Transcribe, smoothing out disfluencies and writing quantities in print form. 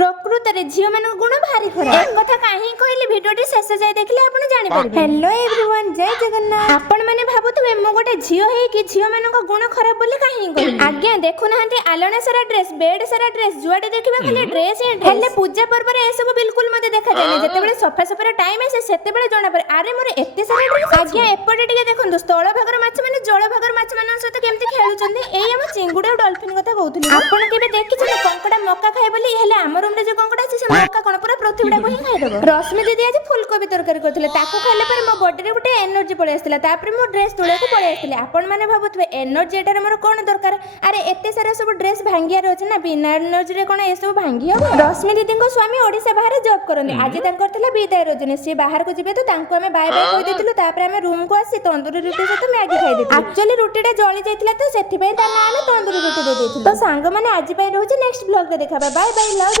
ପ୍ରକୃତରେ ଝିଅମାନଙ୍କ ଗୁଣ ଭାରି ଖରାପ। ଏ କଥା କାହିଁ କହିଲି ଭିଡିଓଟି ଶେଷ ଯାଏ ଦେଖିଲେ ଆପଣ ଜାଣିପାରିବେ। ହ୍ୟାଲୋ ଏଭ୍ରିୱାନ୍, ଜୟ ଜଗନ୍ନାଥ। ଆପଣମାନେ ଭାବୁଥିବେ ମୁଁ ଗୋଟେ ଝିଅ ହେଇକି ଝିଅମାନଙ୍କ ଗୁଣ ଖରାପ ବୋଲି କାହିଁ କହିଲି। ଆଜ୍ଞା ଦେଖୁନାହାନ୍ତି, ଆଲଣା ସାରା ଡ୍ରେସ୍, ବେଡ୍ ସାରା ଡ୍ରେସ୍, ଯୁଆଡେ ଦେଖିବେ ଖାଲି ଡ୍ରେସ୍ ହିଁ ଡ୍ରେସ୍। ହେଲେ ପୂଜା ପର୍ବରେ ଏସବୁ ବିଲକୁଲ ମତେ ଦେଖାଯାଏନି। ଯେତେବେଳେ ସଫାସଫିର ଟାଇମ୍ ଆସେ ସେତେବେଳେ ଜଣାପଡ଼େ ଆରେ ମୋର ଏତେ ସାରା ଡ୍ରେସ୍। ଆଜ୍ଞା ଏପଟେ ଟିକେ ଦେଖନ୍ତୁ, ସ୍ଥଳ ଭାଗର ମାଛମାନେ ଜଳ ଭାଗର ମାଛମାନଙ୍କ ସହିତ କେମିତି ଖେଳୁଛନ୍ତି। ଏଇ ଆମ ଚିଙ୍ଗୁଡ଼ି ଆଉ ଡଲଫିନ୍ କଥା କହୁଥିଲି। ଆପଣ କେବେ ଦେଖିଛନ୍ତି କଙ୍କଡ଼ା ମକା ଖାଏ ବୋଲି? ହେଲେ ଆମ ରୁମରେ ଯୋଉ କଙ୍କଡ଼ା ଅଛି ସେ ମକା କଣ ପୁରା ପୃଥିବୀଟାକୁ ହିଁ ଖାଇଦବ। ରଶ୍ମି ଦିଦି ଆଜି ଫୁଲକୋବି ତରକାରୀ କରିଥିଲେ, ତାକୁ ଖାଇଲା ପରେ ମୋ ବଡିରେ ଗୋଟେ ଏନର୍ଜି ପଳେଇ ଆସିଥିଲା। ତାପରେ ମୁଁ ଡ୍ରେସ୍ ତୋଳିବାକୁ ପଳେଇ ଆସିଥିଲି। ଆପଣମାନେ ଭାବୁଥିବେ ଏନର୍ଜି ଏଟାରେ ମୋର କଣ ଦରକାର? ଆରେ ଏତେ ସାରା ସବୁ ଡ୍ରେସ୍ ଭାଙ୍ଗିବାର ଅଛି ନା, ବିନା ଏନର୍ଜିରେ କଣ ଏସବୁ ଭାଙ୍ଗି ହବ? ରଶ୍ମି ଦିଦିଙ୍କ ସ୍ୱାମୀ ଓଡ଼ିଶା ବାହାରେ ଜବ୍ କରନ୍ତି। ଆଜି ତାଙ୍କର ଥିଲା ବିଦାୟ ରଜନୀ। ସିଏ ବାହାରକୁ ଯିବେ ତ ତାଙ୍କୁ ଆମେ ବାଏ ବାଏ କହିଦେଇଥିଲୁ। ତାପରେ ଆମେ ରୁମକୁ ଆସି ତନ୍ଦୁରୀ ରୁଟି ସହିତ ମ୍ୟାଗି ଖାଇଦେଇଥିଲୁ। ଆକ୍ଚୁଆଲି ରୁଟିଟା ଜଳି ଯାଇଥିଲା ତ ସେଥିପାଇଁ ତା ନାଁ ଆମେ ତନ୍ଦୁରୀ ରୁଟି ଦେଇଦେଇଥିଲୁ। ତ ସାଙ୍ଗମାନେ ଆଜି ପାଇଁ ରହୁଛି, ନେକ୍ସଟ ବ୍ଲଗରେ ଦେଖା ହବା। Bye bye, love you.